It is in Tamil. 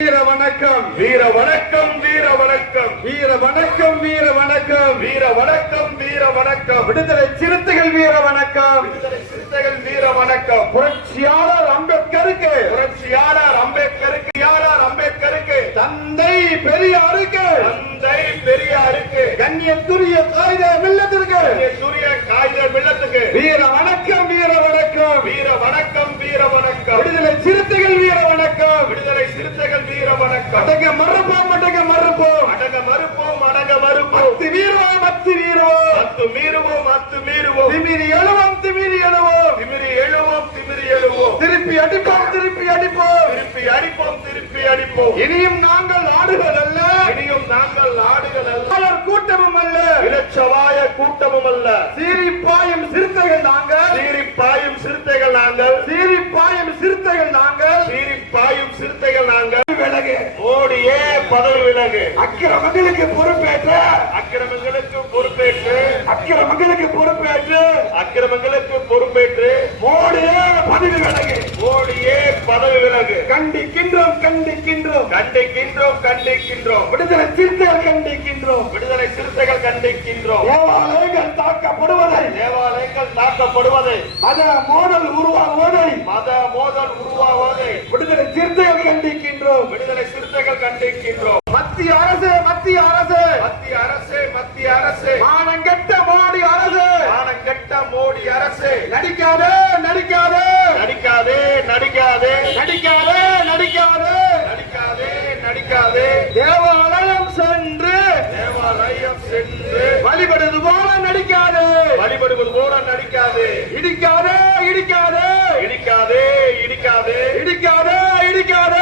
வீர வணக்கம் வீர வணக்கம் வீர வணக்கம் வீர வணக்கம் வீர வணக்கம் வீர வணக்கம் வீர வணக்கம் விடுதலை சிறுத்தைகள் வீர வணக்கம் விடுதலை சிறுத்தைகள் வீர வணக்கம் புரட்சியாளர் அம்பேத்கருக்கு புரட்சியாளர் அம்பேத்கருக்கு தந்தை பெரியாருக்கு தந்தை பெரியாருக்கு கண்ணியத்துரிய காகித மில்லத்திற்கு சூரிய காகித மில்லத்துக்கு வீர வணக்கம் வீர வணக்கம் வீர வணக்கம் வீர வணக்கம் விடுதலை சிறுத்தைகள் வீர வணக்கம் விடுதலை சிறுத்தைகள் வீர வணக்கம் அடங்க மறுப்போம் அடங்க மறுப்போம் அடங்க மறுப்போம் அடங்க மறுப்போம் அத்து வீரவோம் அத்து வீரவோம் அத்து மீறுவோம் அத்து மீறுவோம் திமிரி எழுவோம் திமிரி எழுவோம் திமிரி எழுவோம் திமிரி எழுவோம் திருப்பி அடிப்போம் திருப்பி அடிப்போம் திருப்பி அடிப்போம் திருப்பி அடிப்போம் இனியும் நாங்கள் ஆடுகள் அல்ல இனியும் நாங்கள் நாடுகள் அல்ல ஆளர் கூட்டமும் அல்ல இலச்சவாய கூட்டமும் அல்ல சீரிப்பாயும் சிறுத்தைகள் நாங்கள் சீரிப்பாயும் சிறுத்தைகள் நாங்கள் சீரிப்பாயும் சிறுத்தைகள் நாங்கள் சீரிப்பாயும் சிறுத்தைகள் நாங்கள் விலகு ஓடியே பதவி விலகு அக்கிரமங்களுக்கு பொறுப்பேற்ற அக்கிரமங்களுக்கு பொறுப்பேற்று அக்கிரமங்களுக்கு பொறுப்பேற்று அக்கிரமங்களுக்கு பொறுப்பேற்று மோடியே பதவி விலகு ஓடியே பதவி விலகு கண்டிக்கின்றோம் கண்டிக்கின்றோம் கண்டிக்கின்றோம் கண்டிக்கின்றோம் விடுதலை சிறுத்தைகள் கண்டிக்கின்றோம் விடுதலை சிறுத்தைகள் கண்டிக்கின்றோம் தேவாலயங்கள் தாக்கப்படுவதை தேவாலயங்கள் தாக்கப்படுவதை மத மோதல் உருவாகுவதை மத மோதல் உருவாவதை விடுதலை சிறுத்தைகள் கண்டிக்கின்றோம் விடுதலை சிறுத்தைகள் கண்டிக்கின்றோம் மத்திய அரசு மத்திய அரசு மத்திய அரசு மத்திய அரசு மானங்கெட்ட மோடி அரசு மானங்கெட்ட மோடி அரசு நடிக்காதே நடிக்காதே நடிக்காதே நடிக்காதே நடிக்காதே நடிக்காதே நடிக்காதே நடிக்காதே தேவாலயம் சென்று தேவாலயம் சென்று வழிபடுவது போல நடிக்காதே வழிபடுவது போல நடிக்காதே இடிக்காதே இடிக்காதே இடிக்காதே இடிக்காதே இடிக்காதே இடிக்காதே